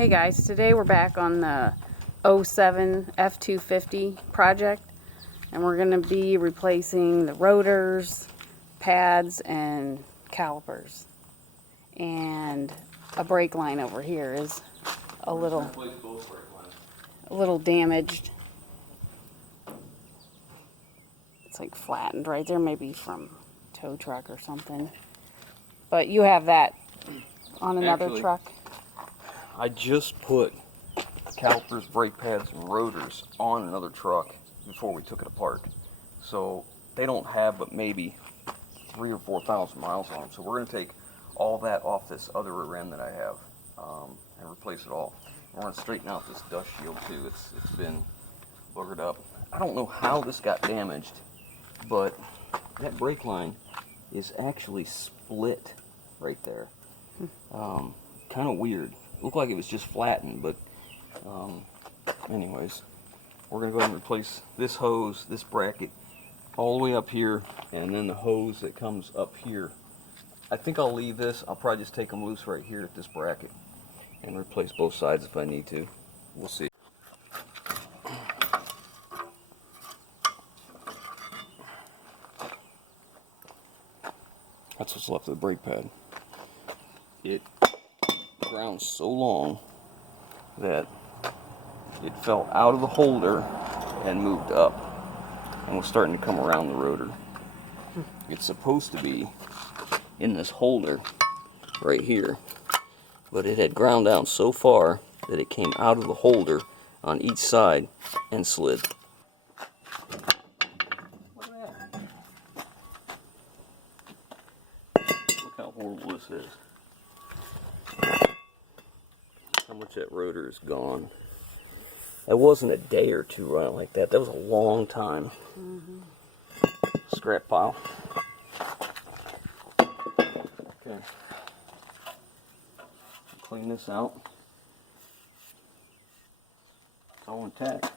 Hey guys, today we're back on the 07 F250 project, and we're going to be replacing the rotors, pads, and calipers. And a brake line over here is a little damaged. It's like flattened right there, maybe from tow truck or something. But you have that on another truck. I just put calipers, brake pads, and rotors on another truck before we took it apart. So they don't have but maybe 3,000 or 4,000 miles on them. So we're going to take all that off this other rear end that I have and replace it all. We're going to straighten out this dust shield too. It's been boogered up. I don't know how this got damaged, but that brake line is actually split right there. Kind of weird. Looked like it was just flattened, but anyways, we're going to go ahead and replace this hose, this bracket, all the way up here, and then the hose that comes up here. I think I'll leave this. I'll probably just take them loose right here at this bracket and replace both sides if I need to. We'll see. That's what's left of the brake pad. It ground so long that it fell out of the holder and moved up and was starting to come around the rotor. It's supposed to be in this holder right here, but it had ground down so far that it came out of the holder on each side and slid. Look at that. Look how horrible this is. How much that rotor is gone. That wasn't a day or two running like that. That was a long time. Scrap pile. Okay. Clean this out. It's all intact.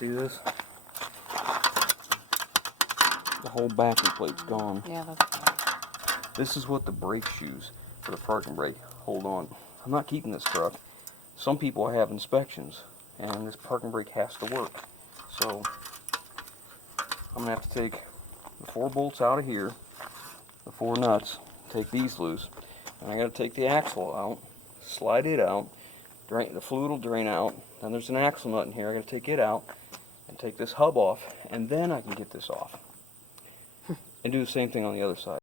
See this? The whole backing plate's gone. Yeah, that's fine. This is what the brake shoes for the parking brake hold on. I'm not keeping this truck. Some people have inspections, and this parking brake has to work. So I'm gonna have to take the 4 bolts out of here, the 4 nuts, take these loose, and I gotta take the axle out, slide it out, drain the fluid will drain out. Then there's an axle nut in here. I gotta take it out and take this hub off, and then I can get this off. And do the same thing on the other side.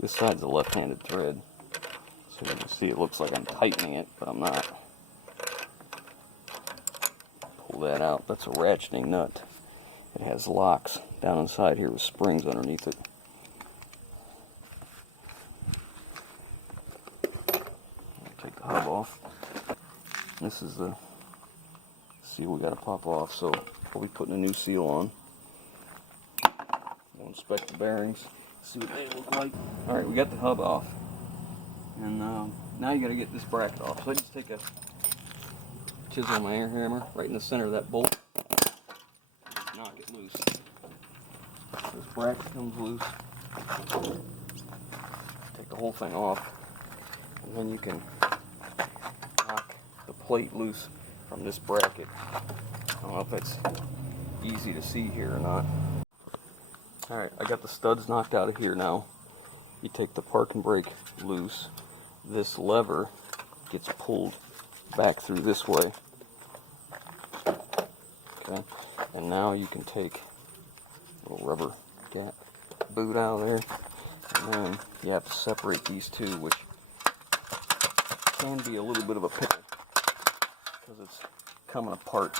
This side's a left-handed thread, so you can see it looks like I'm tightening it, but I'm not. Pull that out. That's a ratcheting nut. It has locks down inside here with springs underneath it. I'll take the hub off. This is the seal we got to pop off, so we'll be putting a new seal on. We'll inspect the bearings. See what they look like. Alright, we got the hub off. And now you got to get this bracket off. So I just take a chisel my air hammer right in the center of that bolt. Knock it loose. This bracket comes loose. Take the whole thing off. And then you can knock the plate loose from this bracket. I don't know if it's easy to see here or not. Alright, I got the studs knocked out of here now. You take the parking brake loose. This lever gets pulled back through this way. Okay, and now you can take a little rubber gap boot out of there. And then you have to separate these two, which can be a little bit of a pickle because it's coming apart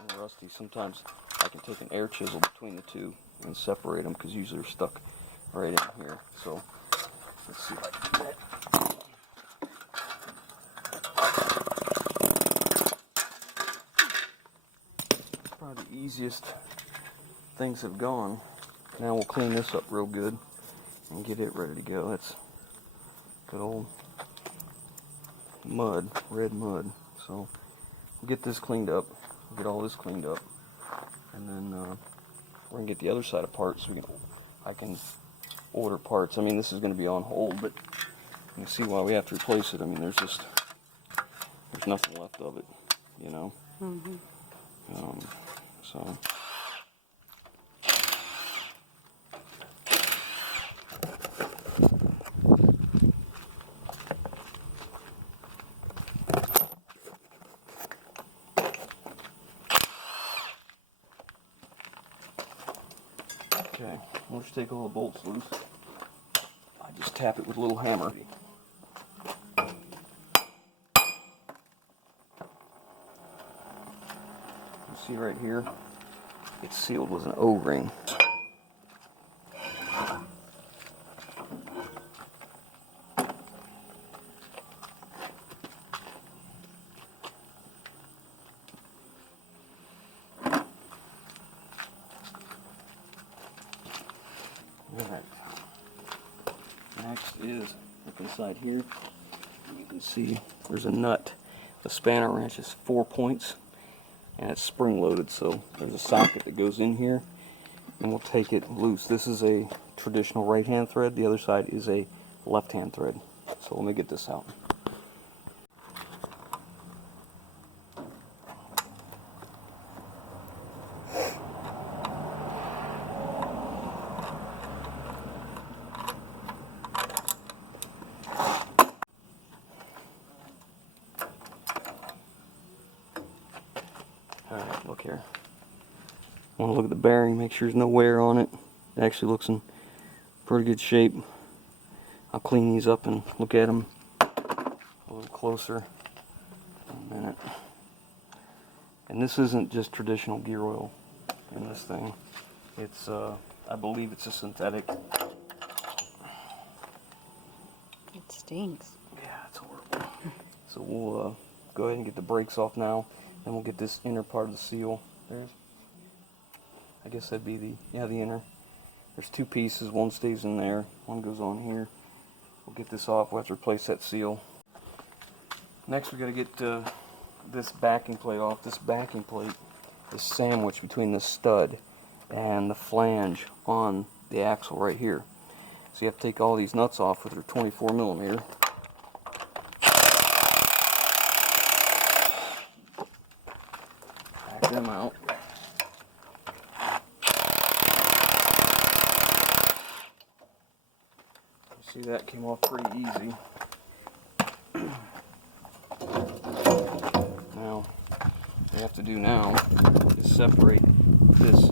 and rusty. Sometimes I can take an air chisel between the two and separate them because usually they're stuck right in here. So let's see if I can do that. Probably the easiest things have gone. Now we'll clean this up real good and get it ready to go. That's good old mud, red mud. So we'll get this cleaned up, get all this cleaned up, and then we're gonna get the other side apart so I can order parts. I mean, this is gonna be on hold, but you can see why we have to replace it. I mean, there's nothing left of it, you know. So. Okay, we'll just take all the bolts loose. I just tap it with a little hammer. You see right here, it's sealed with an O-ring. Alright. Next is up inside here. You can see there's a nut. The spanner wrench is 4 points and it's spring loaded, so there's a socket that goes in here and we'll take it loose. This is a traditional right hand thread, the other side is a left hand thread. So let me get this out. Alright, look here. I want to look at the bearing, make sure there's no wear on it. It actually looks in pretty good shape. I'll clean these up and look at them a little closer in a minute. And this isn't just traditional gear oil in this thing. It's, I believe it's a synthetic. It stinks. Yeah, it's horrible. So we'll go ahead and get the brakes off now. Then we'll get this inner part of the seal. I guess that'd be the inner. There's two pieces, one stays in there, one goes on here. We'll get this off, we'll have to replace that seal. Next we gotta get this backing plate off. This backing plate is sandwiched between the stud and the flange on the axle right here. So you have to take all these nuts off with your 24mm. Back them out. See, that came off pretty easy. Now, what we have to do now is separate this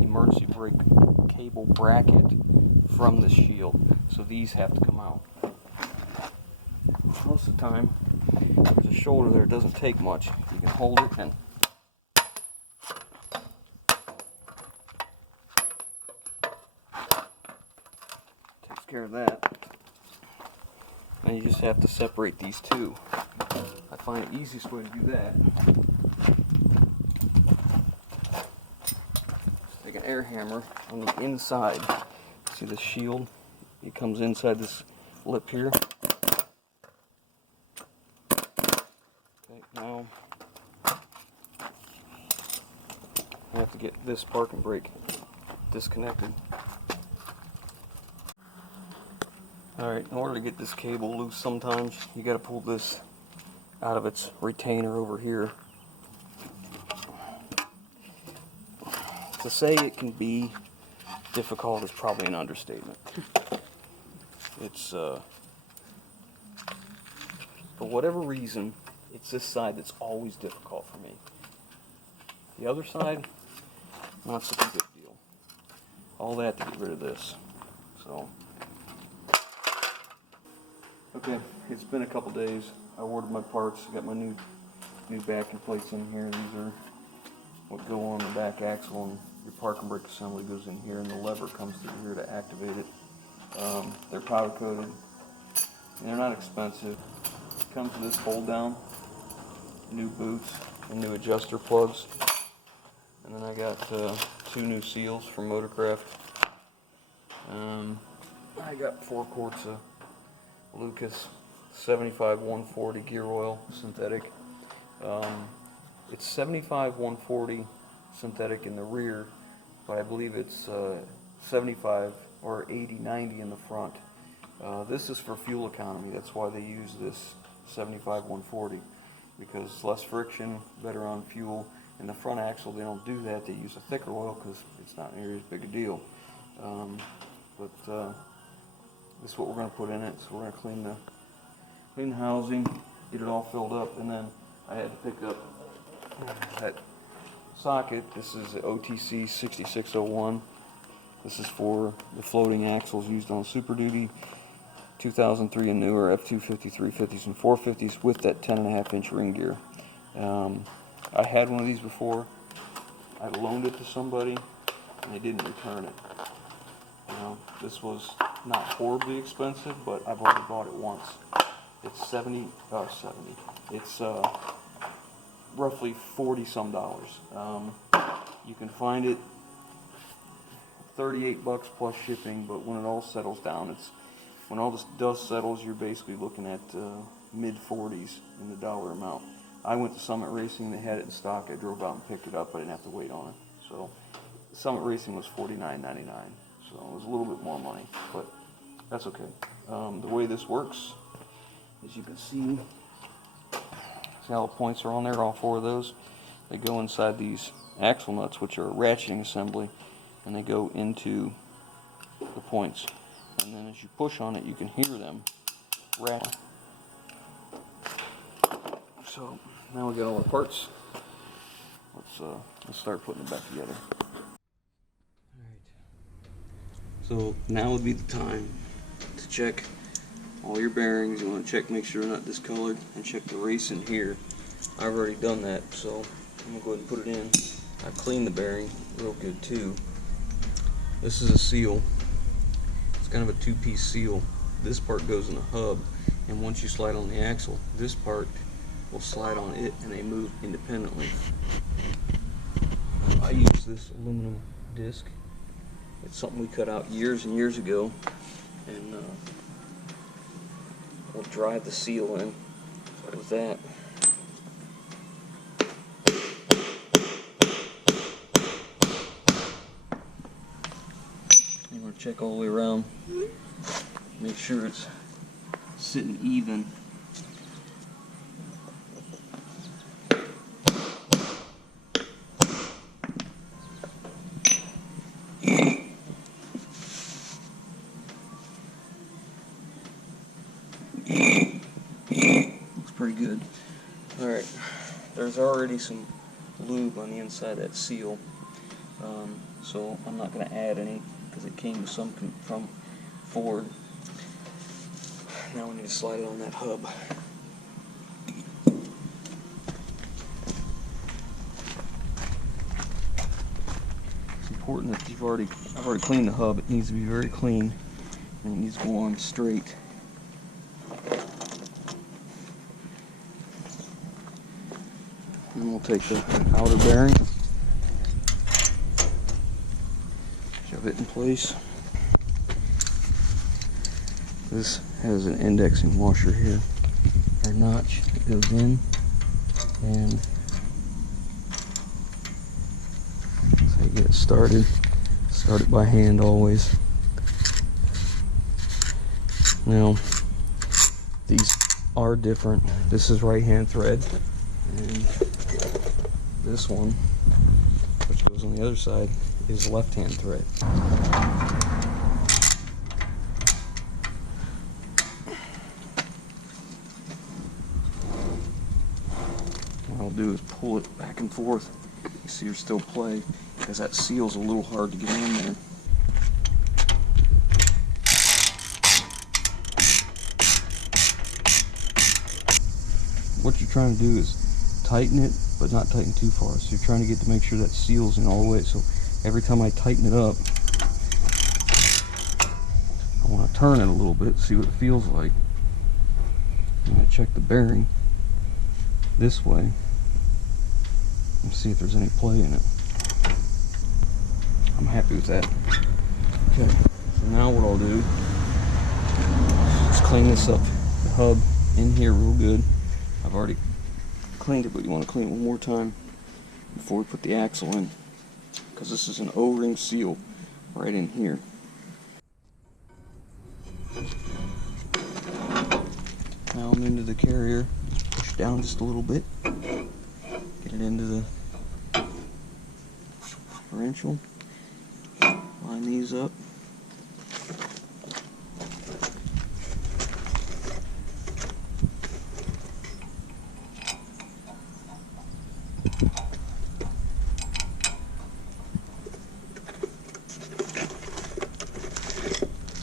emergency brake cable bracket from this shield. So these have to come out. Most of the time, there's a shoulder there, it doesn't take much. You can hold it and takes care of that. Now you just have to separate these two. I find the easiest way to do that. Take an air hammer on the inside. See the shield? It comes inside this lip here. Okay, now I have to get this parking brake disconnected. Alright, in order to get this cable loose sometimes, you got to pull this out of its retainer over here. To say it can be difficult is probably an understatement. It's, for whatever reason, it's this side that's always difficult for me. The other side, not such a big deal. All that to get rid of this. So. Okay, it's been a couple days. I ordered my parts. I got my new backing plates in here. These are what go on the back axle and your parking brake assembly goes in here, and the lever comes through here to activate it. They're powder coated, and they're not expensive. It comes with this fold down, new boots, and new adjuster plugs. And then I got 2 new seals from Motorcraft. I got 4 quarts of Lucas 75-140 gear oil synthetic. It's 75-140 synthetic in the rear, but I believe it's 75 or 80-90 in the front. This is for fuel economy. That's why they use this 75-140, because less friction, better on fuel. In the front axle, they don't do that. They use a thicker oil because it's not nearly as big a deal. This is what we're going to put in it. So we're going to clean the housing, get it all filled up, and then I had to pick up that socket. This is the OTC 6601. This is for the floating axles used on Super Duty 2003 and newer F250, 350s, and 450s with that 10.5-inch ring gear. I had one of these before. I loaned it to somebody, and they didn't return it. This was not horribly expensive, but I've already bought it once. It's It's roughly $40-some. You can find it $38 plus shipping, but when it all settles down, when all this dust settles, you're basically looking at mid-40s in the dollar amount. I went to Summit Racing, they had it in stock. I drove out and picked it up. I didn't have to wait on it. So Summit Racing was $49.99, so it was a little bit more money, but that's okay. The way this works, as you can see how the points are on there, all 4 of those. They go inside these axle nuts, which are a ratcheting assembly, and they go into the points. And then as you push on it, you can hear them rattle. So now we got all the parts. Let's start putting it back together. Alright. So now would be the time to check all your bearings. You want to check, make sure they're not discolored, and check the racing here. I've already done that, so I'm gonna go ahead and put it in. I cleaned the bearing real good too. This is a seal. It's kind of a 2-piece seal. This part goes in the hub, and once you slide on the axle, this part will slide on it, and they move independently. I use this aluminum disc. It's something we cut out years and years ago, and we'll drive the seal in with that. You want to check all the way around, make sure it's sitting even. Looks pretty good. Alright, there's already some lube on the inside of that seal, so I'm not going to add any because it came with some from Ford. Now we need to slide it on that hub. It's important that I've already cleaned the hub. It needs to be very clean, and it needs to go on straight. And we'll take the outer bearing, shove it in place. This has an indexing washer here, or notch that goes in, and that's how you get it started. Start it by hand always. Now, these are different. This is right-hand thread, and this one, which goes on the other side, is left-hand thread. What I'll do is pull it back and forth. You see there's still play, because that seal's a little hard to get in there. What you're trying to do is tighten it, but not tighten too far. So you're trying to make sure that seal's in all the way. So every time I tighten it up, I want to turn it a little bit, see what it feels like. And I check the bearing this way and see if there's any play in it. I'm happy with that. Okay, so now what I'll do is clean this up, the hub in here real good. I've already cleaned it, but you want to clean it one more time before we put the axle in, because this is an O-ring seal right in here. Now I'm into the carrier, push down just a little bit, get it into the differential, line these up.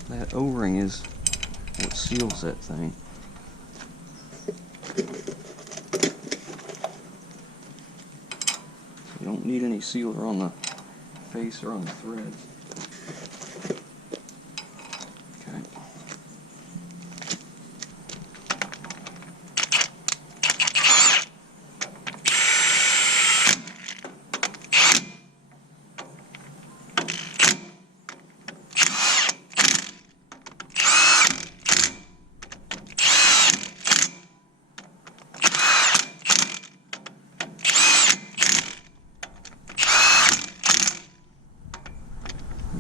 That O-ring is what seals that thing. You don't need any sealer on the face or on the thread. Okay.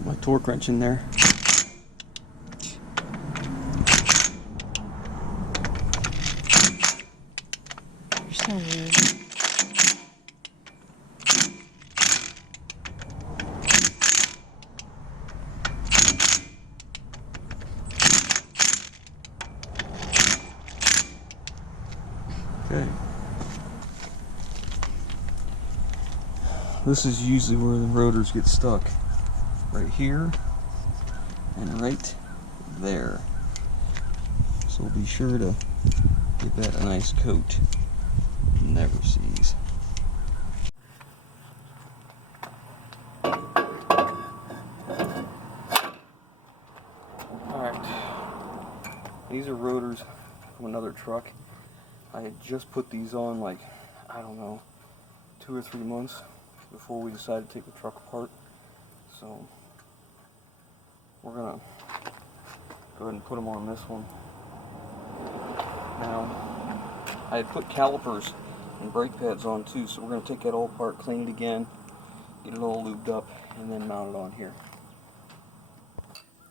My torque wrench in there. You're so weird. Okay. This is usually where the rotors get stuck. Right here and right there. So be sure to give that a nice coat. Never sees. Alright. These are rotors from another truck. I had just put these on like, I don't know, 2 or 3 months before we decided to take the truck apart. So we're gonna go ahead and put them on this one. Now, I had put calipers and brake pads on too, so we're gonna take that all apart, clean it again, get it all lubed up, and then mount it on here.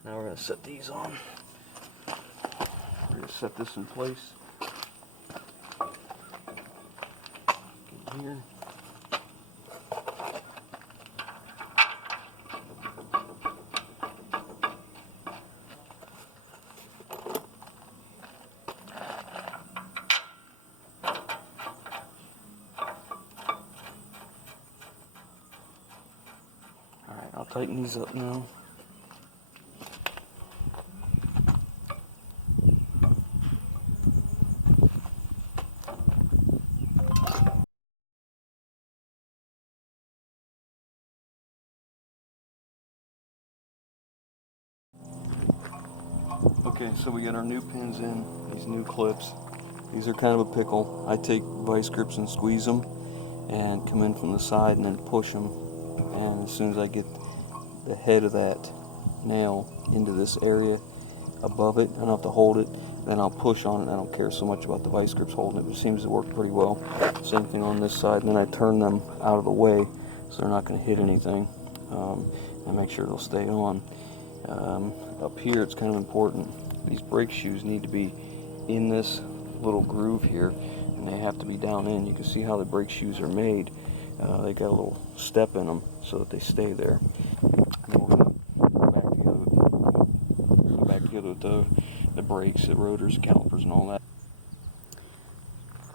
Now we're gonna set these on. We're gonna set this in place. Get here. Alright, I'll tighten these up now. Okay, so we got our new pins in, these new clips. These are kind of a pickle. I take vice grips and squeeze them and come in from the side and then push them. And as soon as I get the head of that nail into this area above it, I don't have to hold it, then I'll push on it. I don't care so much about the vice grips holding it, but it seems to work pretty well. Same thing on this side, and then I turn them out of the way so they're not going to hit anything, and make sure they'll stay on. Up here it's kind of important. These brake shoes need to be in this little groove here, and they have to be down in. You can see how the brake shoes are made. They got a little step in them so that they stay there. And then we're going to go back together with the brakes, the rotors, calipers, and all that.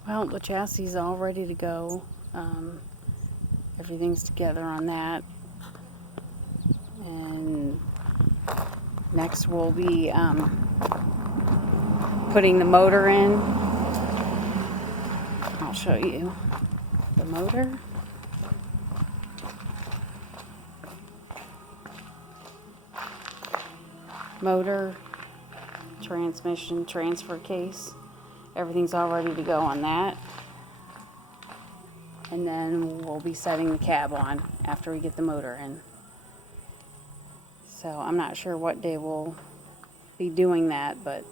Well, the chassis is all ready to go. Everything's together on that. And next we'll be putting the motor in. I'll show you the motor. motor, transmission, transfer case. Everything's all ready to go on that. And then we'll be setting the cab on after we get the motor in. So I'm not sure what day we'll be doing that, but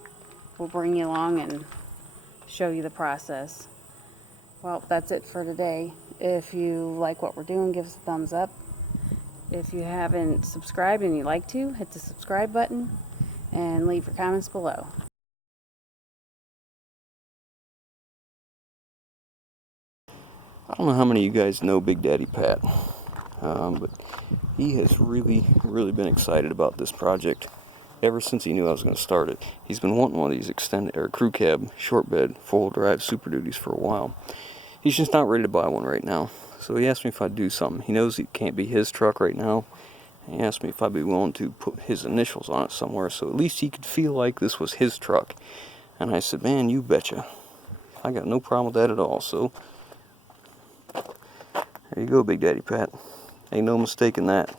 we'll bring you along and show you the process. Well, that's it for today. If you like what we're doing, give us a thumbs up. If you haven't subscribed and you'd like to, hit the subscribe button and leave your comments below. I don't know how many of you guys know Big Daddy Pat, but he has really been excited about this project ever since he knew I was going to start it. He's been wanting one of these extended or crew cab, short bed, full drive Super Duties for a while. He's just not ready to buy one right now. So he asked me if I'd do something. He knows it can't be his truck right now. He asked me if I'd be willing to put his initials on it somewhere so at least he could feel like this was his truck. And I said, man, you betcha. I got no problem with that at all. So there you go, Big Daddy Pat. Ain't no mistaking that.